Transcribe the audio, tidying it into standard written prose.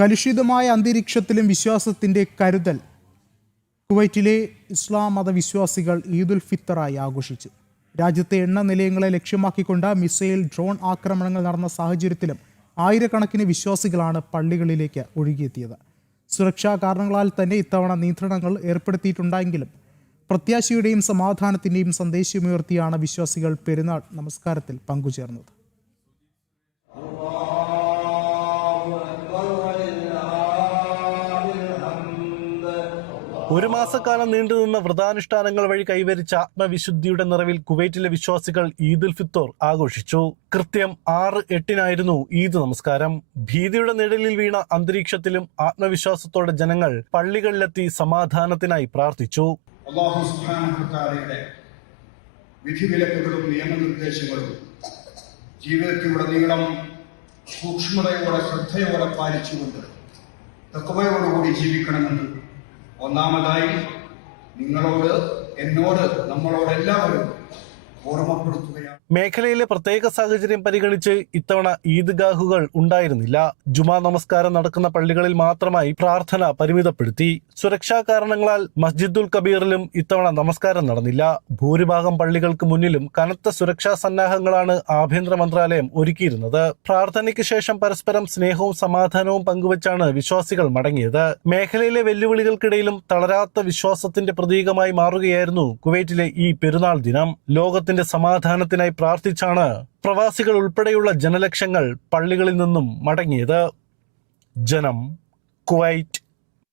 കലുഷിതമായ അന്തരീക്ഷത്തിലും വിശ്വാസത്തിന്റെ കരുതൽ കുവൈറ്റിലെ ഇസ്ലാം മതവിശ്വാസികൾ ഈദുൽ ഫിത്തറായി ആഘോഷിച്ചു. രാജ്യത്തെ എണ്ണ നിലയങ്ങളെ ലക്ഷ്യമാക്കിക്കൊണ്ട് മിസൈൽ ഡ്രോൺ ആക്രമണങ്ങൾ നടന്ന സാഹചര്യത്തിലും ആയിരക്കണക്കിന് വിശ്വാസികളാണ് പള്ളികളിലേക്ക് ഒഴുകിയെത്തിയത്. സുരക്ഷാ കാരണങ്ങളാൽ തന്നെ ഇത്തവണ നിയന്ത്രണങ്ങൾ ഏർപ്പെടുത്തിയിട്ടുണ്ടെങ്കിലും പ്രത്യാശയുടെയും സമാധാനത്തിന്റെയും സന്ദേശമുയർത്തിയാണ് വിശ്വാസികൾ പെരുന്നാൾ നമസ്കാരത്തിൽ പങ്കുചേർന്നത്. ഒരു മാസക്കാലം നീണ്ടുനിന്ന വ്രതാനുഷ്ഠാനങ്ങൾ വഴി കൈവരിച്ച ആത്മവിശുദ്ധിയുടെ നിറവിൽ കുവൈറ്റിലെ വിശ്വാസികൾ ഈദുൽ ഫിത്തർ ആഘോഷിച്ചു. കൃത്യം 6:08 ഈദ് നമസ്കാരം. ഭീതിയുടെ നിഴലിൽ വീണ അന്തരീക്ഷത്തിലും ആത്മവിശ്വാസത്തോടെ ജനങ്ങൾ പള്ളികളിലെത്തി സമാധാനത്തിനായി പ്രാർത്ഥിച്ചു. അല്ലാഹു സുബ്ഹാനഹു വ തആലയുടെ വിധിവിലക്കുകളും നിയമനിർദ്ദേശങ്ങളും ജീവിതത്തിലുടനീളം സൂക്ഷ്മതയോടെ ശ്രദ്ധയോടെ പാലിച്ചുകൊണ്ട് തഖ്വയോടുകൂടി ജീവിക്കണമെന്ന് ഒന്നാമതായി നിങ്ങളോട്, എന്നോട്, നമ്മളോട് എല്ലാവരും ഓർമ്മപ്പെടുത്തുകയാണ്. മേഖലയിലെ പ്രത്യേക സാഹചര്യം പരിഗണിച്ച് ഇത്തവണ ഈദ്ഗാഹുകൾ ഉണ്ടായിരുന്നില്ല. ജുമാ നമസ്കാരം നടക്കുന്ന പള്ളികളിൽ മാത്രമായി പ്രാർത്ഥന പരിമിതപ്പെടുത്തി. സുരക്ഷാ കാരണങ്ങളാൽ മസ്ജിദുൽ കബീറിലും ഇത്തവണ നമസ്കാരം നടന്നില്ല. ഭൂരിഭാഗം പള്ളികൾക്ക് മുന്നിലും കനത്ത സുരക്ഷാ സന്നാഹങ്ങളാണ് ആഭ്യന്തര മന്ത്രാലയം ഒരുക്കിയിരുന്നത്. പ്രാർത്ഥനയ്ക്ക് ശേഷം പരസ്പരം സ്നേഹവും സമാധാനവും പങ്കുവച്ചാണ് വിശ്വാസികൾ മടങ്ങിയത്. മേഖലയിലെ വെല്ലുവിളികൾക്കിടയിലും തളരാത്ത വിശ്വാസത്തിന്റെ പ്രതീകമായി മാറുകയായിരുന്നു കുവൈറ്റിലെ ഈ പെരുന്നാൾ ദിനം. ലോകത്തിന്റെ സമാധാനത്തിനായി പ്രാർത്ഥിച്ചാണ് പ്രവാസികൾ ഉൾപ്പെടെയുള്ള ജനലക്ഷങ്ങൾ പള്ളികളിൽ നിന്നും മടങ്ങിയത്. ജനം, കുവൈറ്റ്.